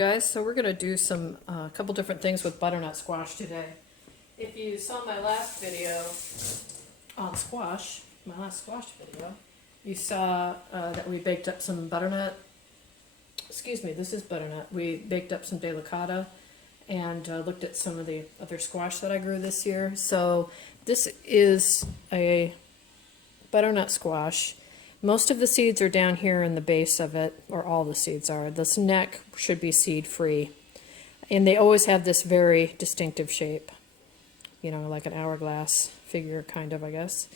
Guys, so we're going to do some couple different things with butternut squash today. If you saw my last video on squash, my last squash video, you saw that we baked up some butternut. Excuse me, this is butternut. We baked up some delicata and looked at some of the other squash that I grew this year. So this is a butternut squash. Most of the seeds are down here in the base of it, or all the seeds are. This neck should be seed free. And they always have this very distinctive shape, you know, like an hourglass figure, kind of, I guess.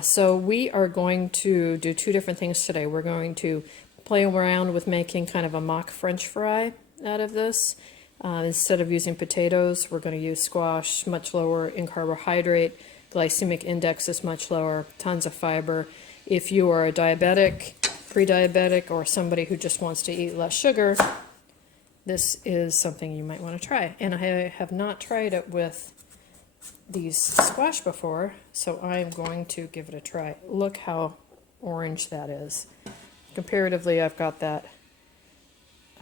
So we are going to do two different things today. We're going to play around with making kind of a mock French fry out of this. Instead of using potatoes, we're going to use squash, much lower in carbohydrate. Glycemic index is much lower, tons of fiber. If you are a diabetic, pre-diabetic, or somebody who just wants to eat less sugar, this is something you might want to try. And I have not tried it with these squash before, so I am going to give it a try. Look how orange that is. Comparatively, I've got that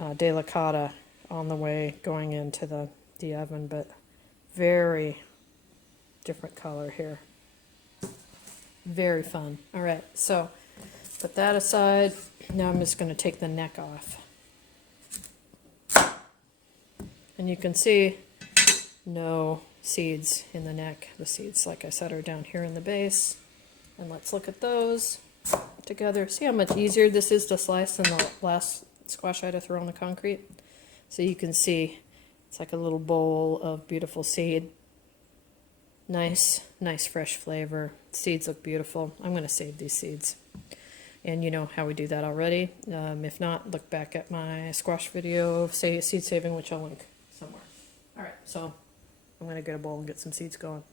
delicata on the way going into the oven, but very different color here. Very fun. All right, so put that aside. Now I'm just going to take the neck off. And you can see no seeds in the neck. The seeds, like I said, are down here in the base. And let's look at those together. See how much easier this is to slice than the last squash I had to throw on the concrete? So you can see it's like a little bowl of beautiful seed. Nice fresh flavor. Seeds look beautiful. I'm going to save these seeds. And you know how we do that already. If not, look back at my squash video of seed saving, which I'll link somewhere. All right, so I'm going to get a bowl and get some seeds going.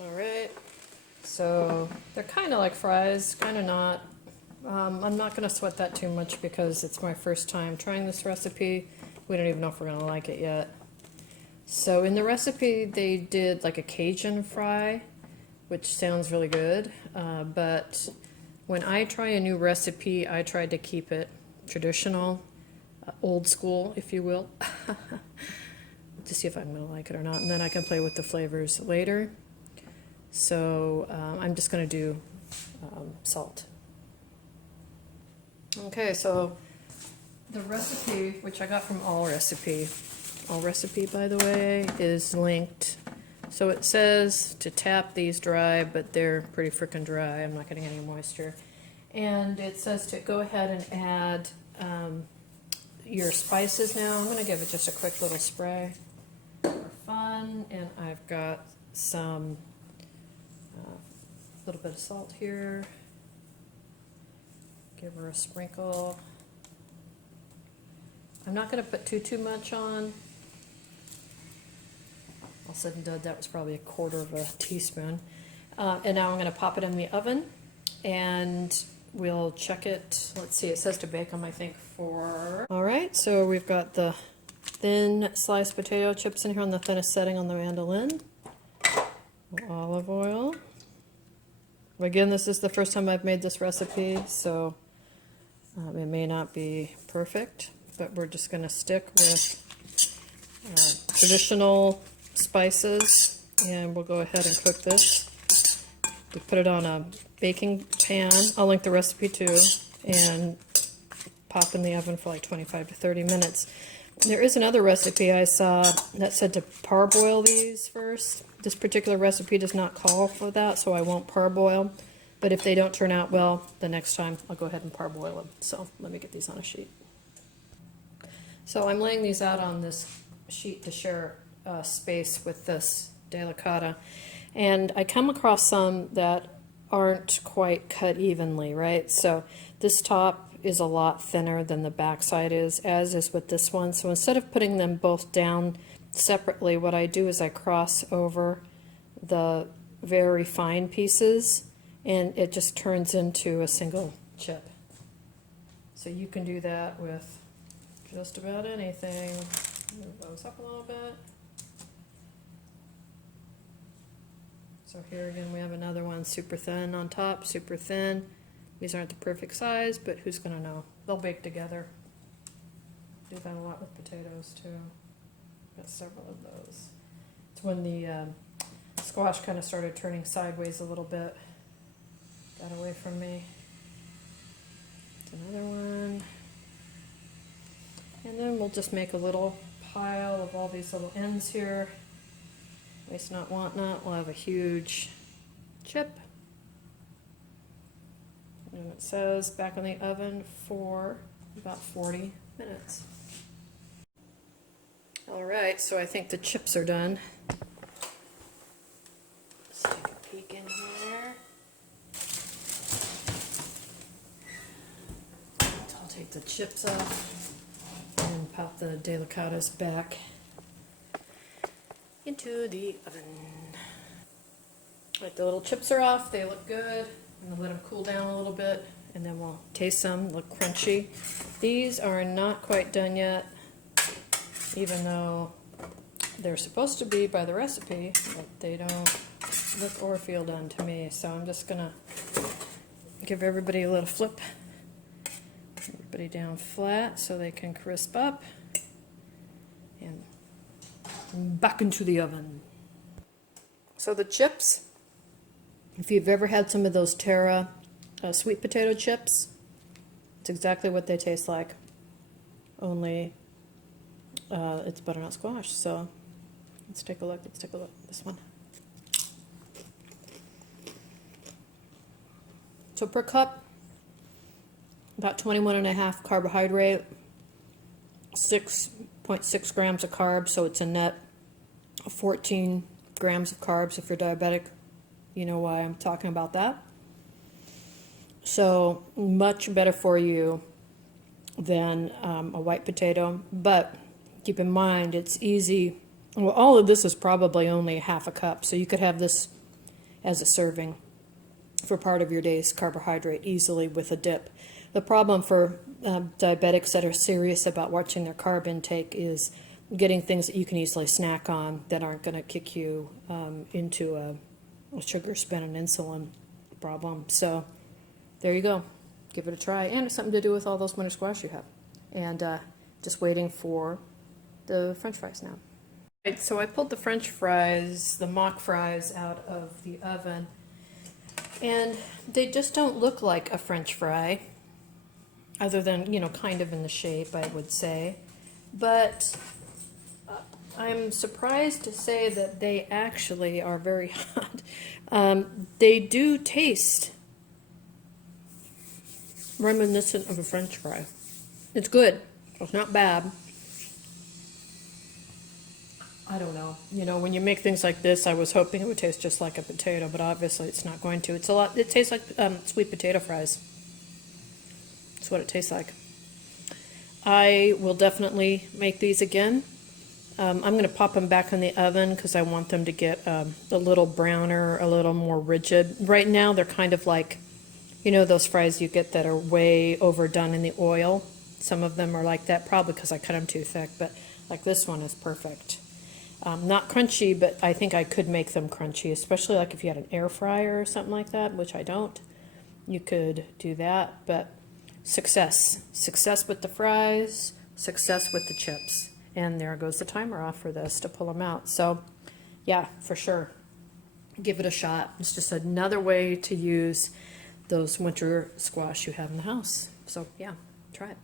Alright, so they're kind of like fries, kind of not. I'm not going to sweat that too much because it's my first time trying this recipe. We don't even know if we're going to like it yet. So in the recipe they did like a Cajun fry, which sounds really good, but when I try a new recipe, I try to keep it traditional, old school, if you will, to see if I'm going to like it or not, and then I can play with the flavors later. So I'm just going to do salt. Okay, so the recipe, which I got from All Recipe by the way, is linked. So it says to tap these dry, but they're pretty freaking dry. I'm not getting any moisture. And it says to go ahead and add your spices now. I'm going to give it just a quick little spray for fun. And I've got some little bit of salt here. Give her a sprinkle. I'm not going to put too much on. All said and done, that was probably 1/4 of a teaspoon. And now I'm going to pop it in the oven. And we'll check it. Let's see, it says to bake them, I think, for... All right, so we've got the thin sliced potato chips in here on the thinnest setting on the mandolin. Olive oil. Again, this is the first time I've made this recipe, so it may not be perfect, but we're just going to stick with traditional spices, and we'll go ahead and cook this. We put it on a baking pan. I'll link the recipe too, and pop in the oven for like 25 to 30 minutes. There is another recipe I saw that said to parboil these first. This particular recipe does not call for that, so I won't parboil. But if they don't turn out well, the next time I'll go ahead and parboil them. So let me get these on a sheet. So I'm laying these out on this sheet to share space with this delicata. And I come across some that aren't quite cut evenly, right? So this top is a lot thinner than the back side is, as is with this one. So instead of putting them both down separately, what I do is I cross over the very fine pieces, and it just turns into a single chip. So you can do that with just about anything. Move those up a little bit. So here again we have another one, super thin on top, super thin. These aren't the perfect size, but who's going to know? They'll bake together. Do that a lot with potatoes too. Got several of those. It's when the squash kind of started turning sideways a little bit. Got away from me. It's another one. And then we'll just make a little pile of all these little ends here. Waste not, want not. We'll have a huge chip. And it says back in the oven for about 40 minutes. All right, so I think the chips are done. Let's take a peek in here. I'll take the chips off and pop the delicatas back into the oven. Right, the little chips are off, they look good. I'm going to let them cool down a little bit, and then we'll taste them. Look crunchy. These are not quite done yet, even though they're supposed to be by the recipe, but they don't look or feel done to me. So I'm just going to give everybody a little flip. Everybody down flat so they can crisp up. And back into the oven. So the chips, if you've ever had some of those Terra sweet potato chips, it's exactly what they taste like, only it's butternut squash. So let's take a look. Let's take a look at this one. So per cup, about 21.5 carbohydrate, 6.6 grams of carbs, so it's a net of 14 grams of carbs if you're diabetic. You know why I'm talking about that. So much better for you than a white potato, but keep in mind it's easy. Well, all of this is probably only half a cup, so you could have this as a serving for part of your day's carbohydrate easily with a dip. The problem for diabetics that are serious about watching their carb intake is getting things that you can easily snack on that aren't going to kick you into a sugar spin and insulin problem. So there you go. Give it a try. And it's something to do with all those winter squash you have. And just waiting for the French fries now. Right, so I pulled the French fries, the mock fries, out of the oven. And they just don't look like a French fry, other than, you know, kind of in the shape, I would say. But I'm surprised to say that they actually are very hot. They do taste reminiscent of a French fry. It's good. It's not bad. I don't know. You know, when you make things like this, I was hoping it would taste just like a potato, but obviously it's not going to. It's a lot. It tastes like sweet potato fries. That's what it tastes like. I will definitely make these again. I'm going to pop them back in the oven because I want them to get a little browner, a little more rigid. Right now they're kind of like You know those fries you get that are way overdone in the oil? Some of them are like that, probably because I cut them too thick, but like this one is perfect. Not crunchy, but I think I could make them crunchy, especially like if you had an air fryer or something like that, which I don't. You could do that, but success. Success with the fries, success with the chips. And there goes the timer off for this to pull them out. So, yeah, for sure. Give it a shot. It's just another way to use those winter squash you have in the house. So, yeah, try it.